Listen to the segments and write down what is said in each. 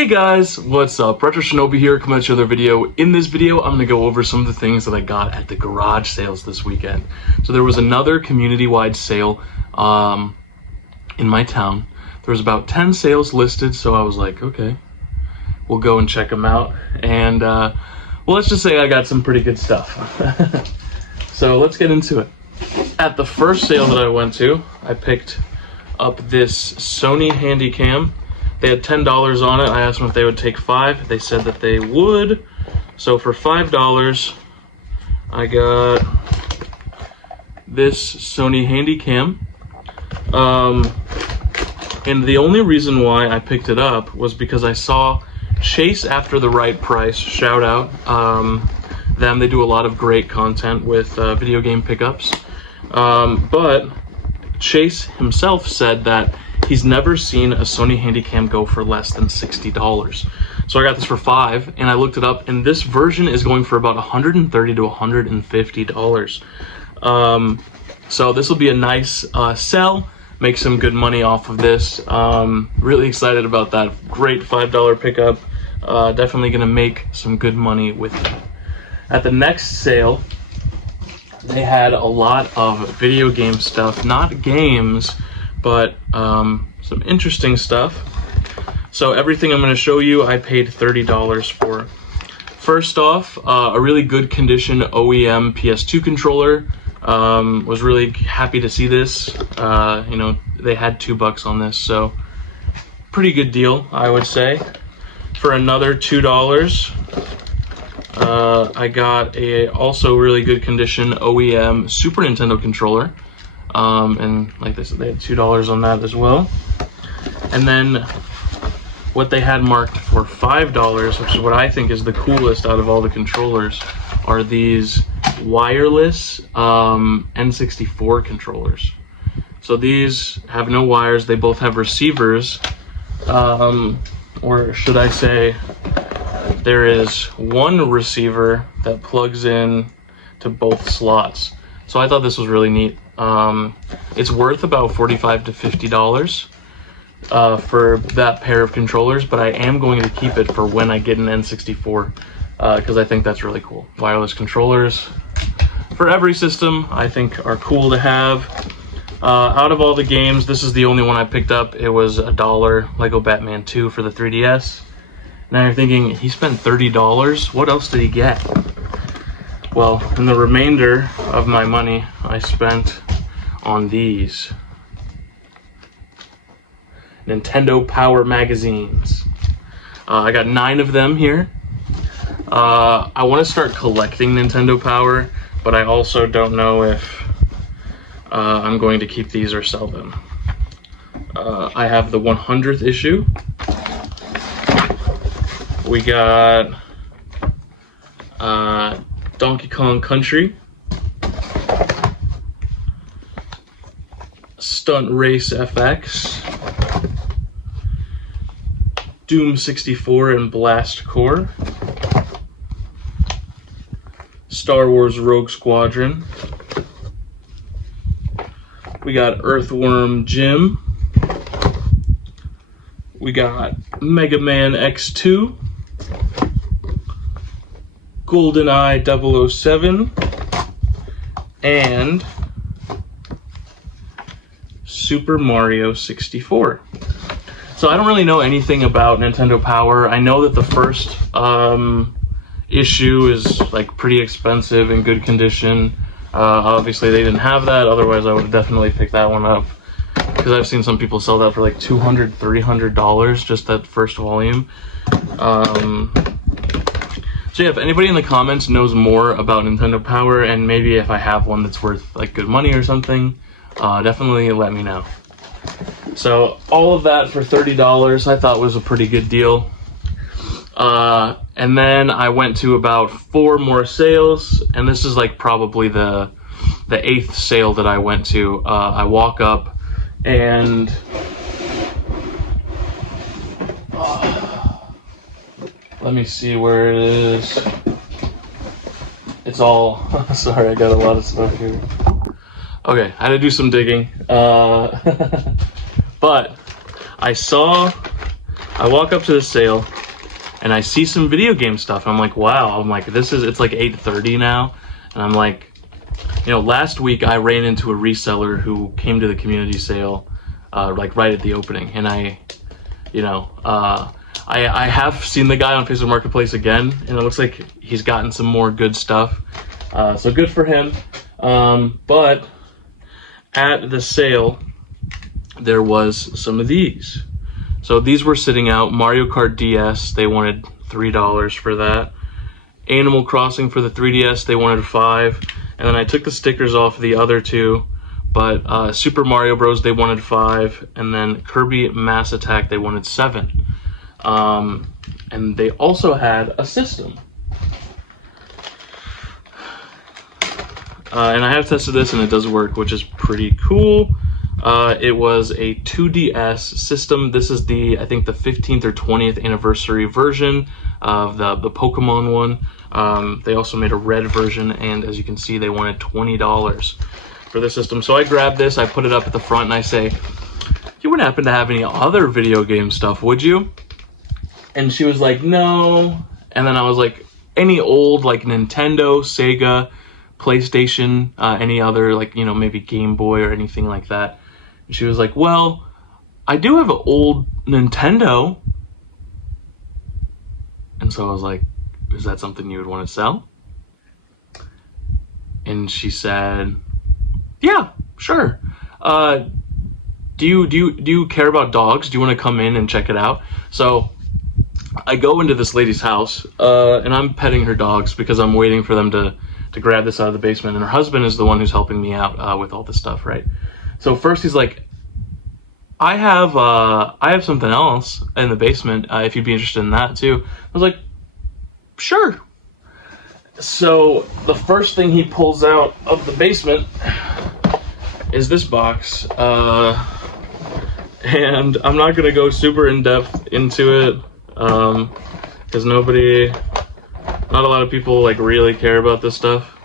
Hey guys, what's up? Retro Shinobi here, coming at you with another video. In this video, I'm going to go over some of the things that I got at the garage sales this weekend. So there was another community-wide sale in my town. There was about 10 sales listed, so I was like, okay, we'll go and check them out. And well, let's just say I got some pretty good stuff. So let's get into it. At the first sale that I went to, I picked up this Sony Handycam. They had $10 on it. I asked them if they would take $5. They said that they would. So for $5, I got this Sony Handycam. And the only reason why I picked it up was because I saw Chase After the Right Price. Shout out them. They do a lot of great content with video game pickups. But Chase himself said that he's never seen a Sony Handycam go for less than $60. So I got this for $5, and I looked it up, and this version is going for about $130 to $150. So this will be a nice sell, make some good money off of this. Really excited about that. Great $5 pickup. Definitely gonna make some good money with it. At the next sale, they had a lot of video game stuff, not games, but some interesting stuff. So everything I'm going to show you, I paid $30 for. First off, a really good condition OEM PS2 controller. Was really happy to see this. You know, they had $2 on this, so pretty good deal, I would say. For another $2, I got a also really good condition OEM Super Nintendo controller. And like I said, they had $2 on that as well. And then what they had marked for $5, which is what I think is the coolest out of all the controllers, are these wireless N64 controllers. So these have no wires, they both have receivers, or should I say there is one receiver that plugs in to both slots. So I thought this was really neat. It's worth about $45 to $50 for that pair of controllers, but I am going to keep it for when I get an N64 because I think that's really cool. Wireless controllers for every system I think are cool to have. Out of all the games, this is the only one I picked up. It was $1, Lego Batman 2 for the 3DS. Now you're thinking, he spent $30? What else did he get? Well, in the remainder of my money, I spent on these Nintendo Power magazines. I got 9 of them here. I want to start collecting Nintendo Power, but I also don't know if I'm going to keep these or sell them. I have the 100th issue. We got Donkey Kong Country, Stunt Race FX, Doom 64 and Blast Corps, Star Wars Rogue Squadron. We got Earthworm Jim. We got Mega Man X2. GoldenEye 007, and Super Mario 64. So I don't really know anything about Nintendo Power. I know that the first issue is like pretty expensive in good condition. Obviously they didn't have that, otherwise I would have definitely picked that one up, because I've seen some people sell that for like $200, $300, just that first volume. So yeah, if anybody in the comments knows more about Nintendo Power, and maybe if I have one that's worth like good money or something, definitely let me know. So all of that for $30 I thought was a pretty good deal. And then I went to about 4 more sales, and this is like probably the 8th sale that I went to. I walk up and let me see where it is. It's all, sorry, I got a lot of stuff here. Okay, I had to do some digging. But I saw I walk up to the sale, and I see some video game stuff. I'm like, wow. I'm like, it's like 8:30 now. And I'm like, you know, last week I ran into a reseller who came to the community sale, like right at the opening. And I have seen the guy on Facebook Marketplace again, and it looks like he's gotten some more good stuff. So good for him. But at the sale, there was some of these. So these were sitting out. Mario Kart DS, they wanted $3 for that. Animal Crossing for the 3DS, they wanted $5. And then I took the stickers off the other two. But Super Mario Bros, they wanted $5. And then Kirby Mass Attack, they wanted $7. And they also had a system. And I have tested this, and it does work, which is pretty cool. It was a 2DS system. This is I think the 15th or 20th anniversary version of the Pokemon one. They also made a red version, and as you can see, they wanted $20 for the system. So I grabbed this, I put it up at the front, and I say, you wouldn't happen to have any other video game stuff, would you? And she was like, no. And then I was like, any old, like, Nintendo, Sega, PlayStation, any other, like, you know, maybe Game Boy or anything like that? And she was like, well, I do have an old Nintendo. And so I was like, is that something you would want to sell? And she said, yeah, sure. Do you care about dogs? Do you want to come in and check it out? So I go into this lady's house, and I'm petting her dogs because I'm waiting for them to grab this out of the basement, and her husband is the one who's helping me out with all this stuff, right? So first he's like, I have something else in the basement, if you'd be interested in that too. I was like, sure. So the first thing he pulls out of the basement is this box, and I'm not gonna go super in depth into it, because not a lot of people like really care about this stuff.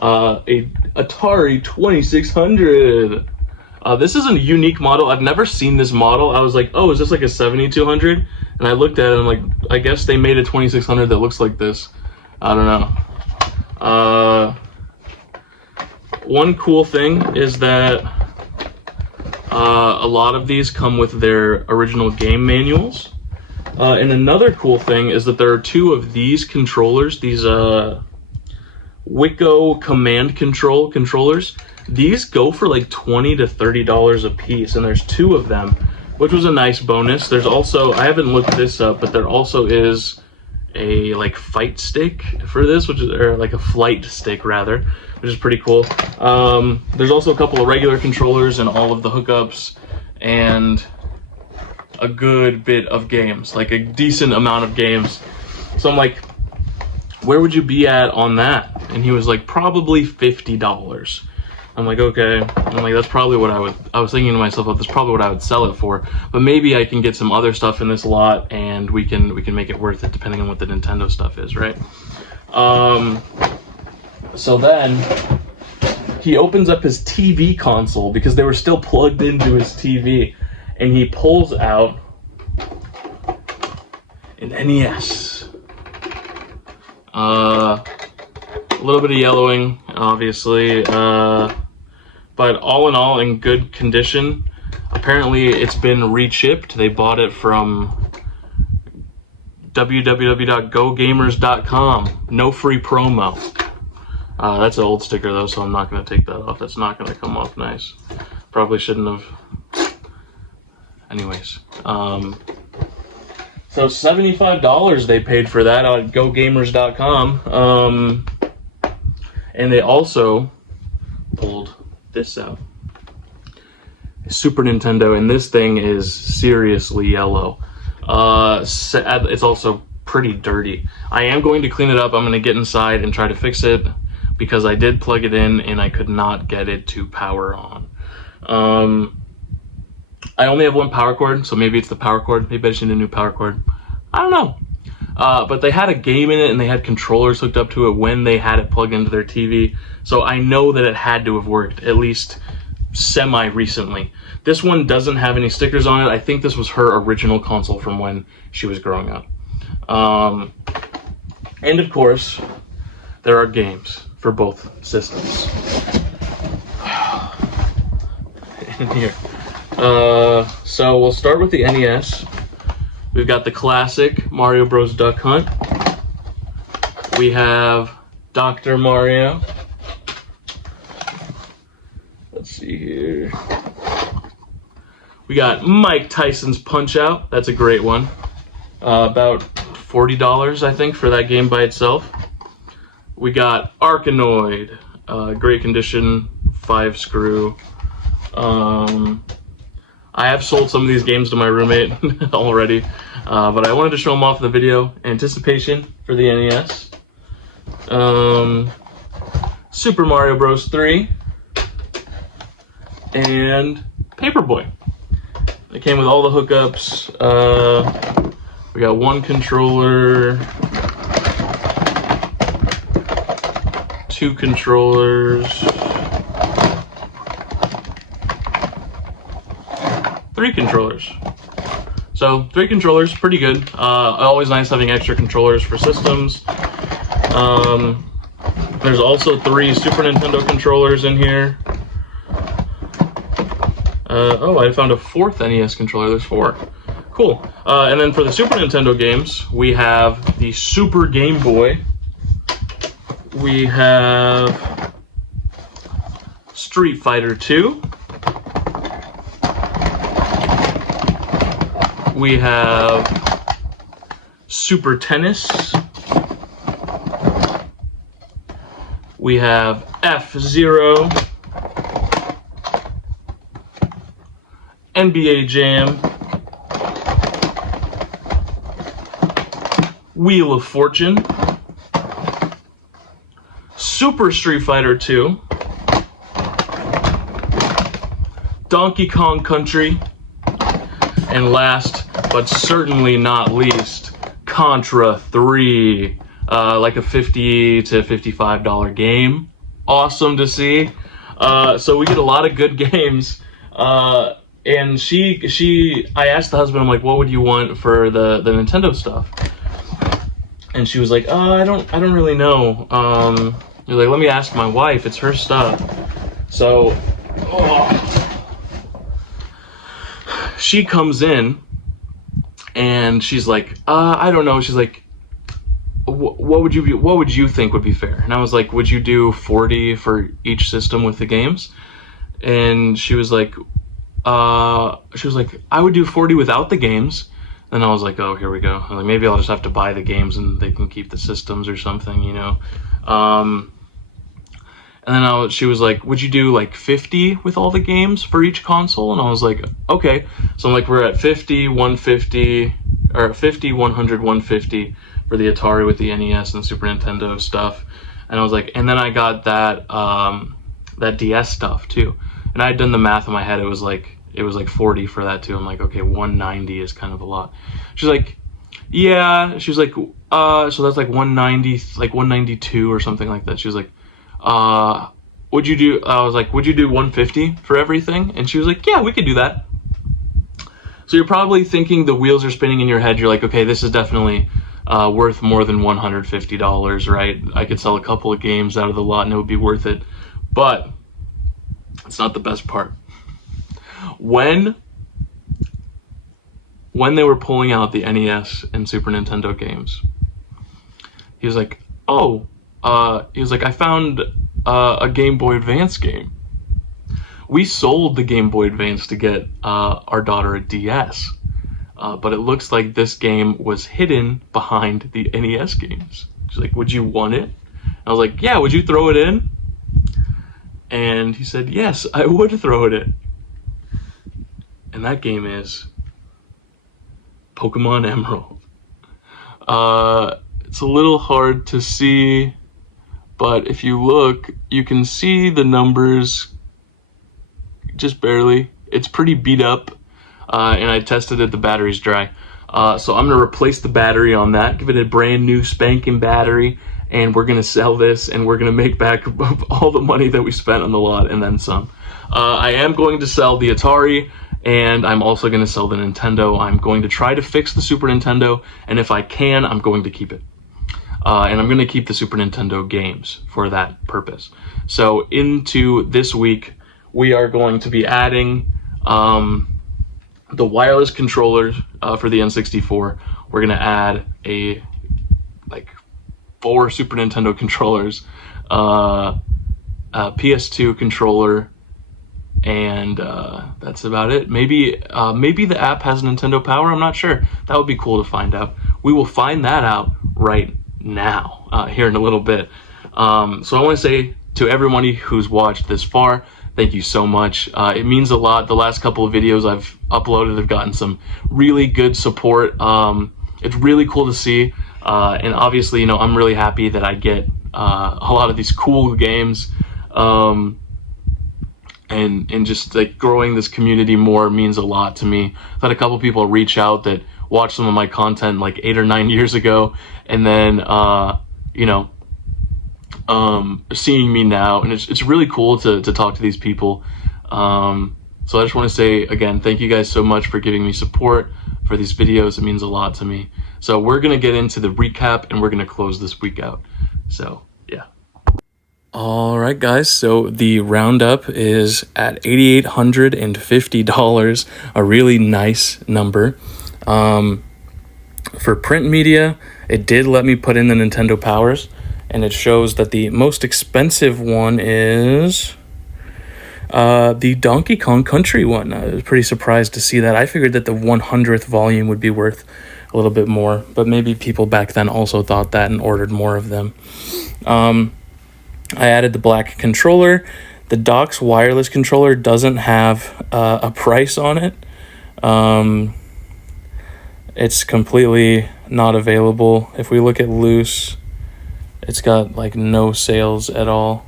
A Atari 2600. This is a unique model. I've never seen this model. I was like, oh, is this like a 7200? And I looked at it and I'm like, I guess they made a 2600 that looks like this. I don't know. One cool thing is that a lot of these come with their original game manuals. And another cool thing is that there are two of these controllers, these Wiko command controllers. These go for like $20 to $30 a piece, and there's two of them, which was a nice bonus. There's also, I haven't looked this up, but there also is a like fight stick for this, or like a flight stick rather, which is pretty cool. There's also a couple of regular controllers and all of the hookups, and a good bit of games, like a decent amount of games. So I'm like, where would you be at on that? And he was like, probably $50. I'm like, okay. I'm like, that's probably what I was thinking to myself, that's probably what I would sell it for. But maybe I can get some other stuff in this lot and we can make it worth it depending on what the Nintendo stuff is, right? So then he opens up his TV console because they were still plugged into his TV, and he pulls out an NES. A little bit of yellowing, obviously, but all in all, in good condition. Apparently, it's been rechipped. They bought it from www.gogamers.com. No free promo. That's an old sticker though, so I'm not going to take that off. That's not going to come off nice. Probably shouldn't have. Anyways, so $75 they paid for that on GoGamers.com. And they also pulled this out. Super Nintendo, and this thing is seriously yellow. It's also pretty dirty. I am going to clean it up. I'm going to get inside and try to fix it because I did plug it in and I could not get it to power on. I only have one power cord, so maybe it's the power cord. Maybe I just need a new power cord. I don't know. But they had a game in it and they had controllers hooked up to it when they had it plugged into their TV. So I know that it had to have worked, at least semi-recently. This one doesn't have any stickers on it. I think this was her original console from when she was growing up. And of course, there are games for both systems. In here. So we'll start with the NES. We've got the classic Mario Bros. Duck Hunt. We have Dr. Mario. Let's see here. We got Mike Tyson's Punch-Out. That's a great one. About $40, I think, for that game by itself. We got Arkanoid. Great condition, 5-screw. I have sold some of these games to my roommate already, but I wanted to show them off in the video. Anticipation for the NES. Super Mario Bros. 3. And Paperboy. It came with all the hookups. We got one controller, 2 controllers, 3 controllers. So 3 controllers, pretty good. Always nice having extra controllers for systems. There's also 3 Super Nintendo controllers in here. Oh, I found a 4th NES controller. There's 4. Cool. And then for the Super Nintendo games, we have the Super Game Boy. We have Street Fighter 2. We have Super Tennis. We have F-Zero. NBA Jam. Wheel of Fortune. Super Street Fighter 2. Donkey Kong Country. And last, but certainly not least, Contra 3. Like a $50 to $55 game. Awesome to see. So we get a lot of good games. And I asked the husband, I'm like, what would you want for the Nintendo stuff? And she was like, I don't really know. You're like, let me ask my wife. It's her stuff. So, she comes in, and she's like, I don't know. She's like, what would you think would be fair? And I was like, would you do 40 for each system with the games? And she was like, I would do 40 without the games. And I was like, oh, here we go. I'm like, maybe I'll just have to buy the games and they can keep the systems or something, you know. And then she was like, would you do like 50 with all the games for each console? And I was like, okay. So I'm like, we're at 50, 150, or 50, 100, 150 for the Atari with the NES and Super Nintendo stuff. And I was like, and then I got that that DS stuff too. And I had done the math in my head. It was like 40 for that too. I'm like, okay, 190 is kind of a lot. She's like, yeah. She was like, so that's like 190, like 192 or something like that. She was like, would you do? I was like, would you do 150 for everything? And she was like, yeah, we could do that. So you're probably thinking the wheels are spinning in your head. You're like, okay, this is definitely worth more than $150, right? I could sell a couple of games out of the lot and it would be worth it. But it's not the best part. When they were pulling out the NES and Super Nintendo games, he was like, I found a Game Boy Advance game. We sold the Game Boy Advance to get our daughter a DS, but it looks like this game was hidden behind the NES games. She's like, would you want it? I was like, yeah, would you throw it in? And he said, yes, I would throw it in. And that game is Pokemon Emerald. It's a little hard to see, but if you look, you can see the numbers just barely. It's pretty beat up, and I tested it, the battery's dry. So I'm going to replace the battery on that, give it a brand new spanking battery, and we're going to sell this, and we're going to make back all the money that we spent on the lot and then some. I am going to sell the Atari, and I'm also going to sell the Nintendo. I'm going to try to fix the Super Nintendo, and if I can, I'm going to keep it. And I'm going to keep the Super Nintendo games for that purpose. So into this week, we are going to be adding the wireless controllers for the N64. We're going to add like 4 Super Nintendo controllers, a PS2 controller, and that's about it. Maybe the app has Nintendo Power. I'm not sure. That would be cool to find out. We will find that out right now, here in a little bit. So I want to say to everybody who's watched this far, thank you so much. It means a lot. The last couple of videos I've uploaded have gotten some really good support. It's really cool to see. And obviously, you know, I'm really happy that I get a lot of these cool games. And just like growing this community more means a lot to me. I've had a couple people reach out that watched some of my content like 8 or 9 years ago, and then you know, seeing me now, and it's really cool to talk to these people. So I just want to say again, thank you guys so much for giving me support for these videos. It means a lot to me. So we're gonna get into the recap, and we're gonna close this week out. So yeah. All right, guys, so the roundup is at $8,850, a really nice number. For print media, it did let me put in the Nintendo Powers, and it shows that the most expensive one is the Donkey Kong Country one. I was pretty surprised to see that. I figured that the 100th volume would be worth a little bit more, but maybe people back then also thought that and ordered more of them. I added the black controller. The Dock's wireless controller doesn't have a price on it. It's completely not available. If we look at loose, it's got like no sales at all.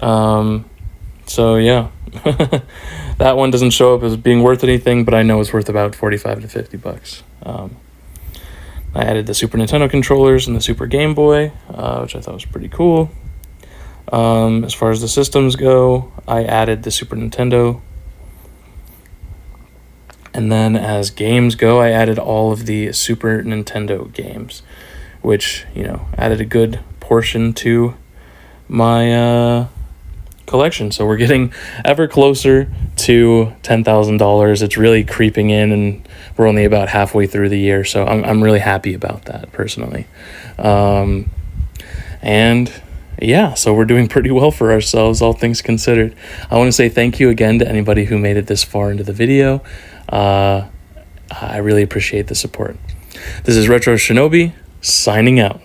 So yeah, that one doesn't show up as being worth anything, but I know it's worth about $45 to $50. I added the Super Nintendo controllers and the Super Game Boy, which I thought was pretty cool. As far as the systems go, I added the Super Nintendo. And then as games go, I added all of the Super Nintendo games, which, you know, added a good portion to my collection. So we're getting ever closer to $10,000. It's really creeping in, and we're only about halfway through the year. So I'm really happy about that personally. And yeah, so we're doing pretty well for ourselves, all things considered. I want to say thank you again to anybody who made it this far into the video. I really appreciate the support. This is Retro Shinobi signing out.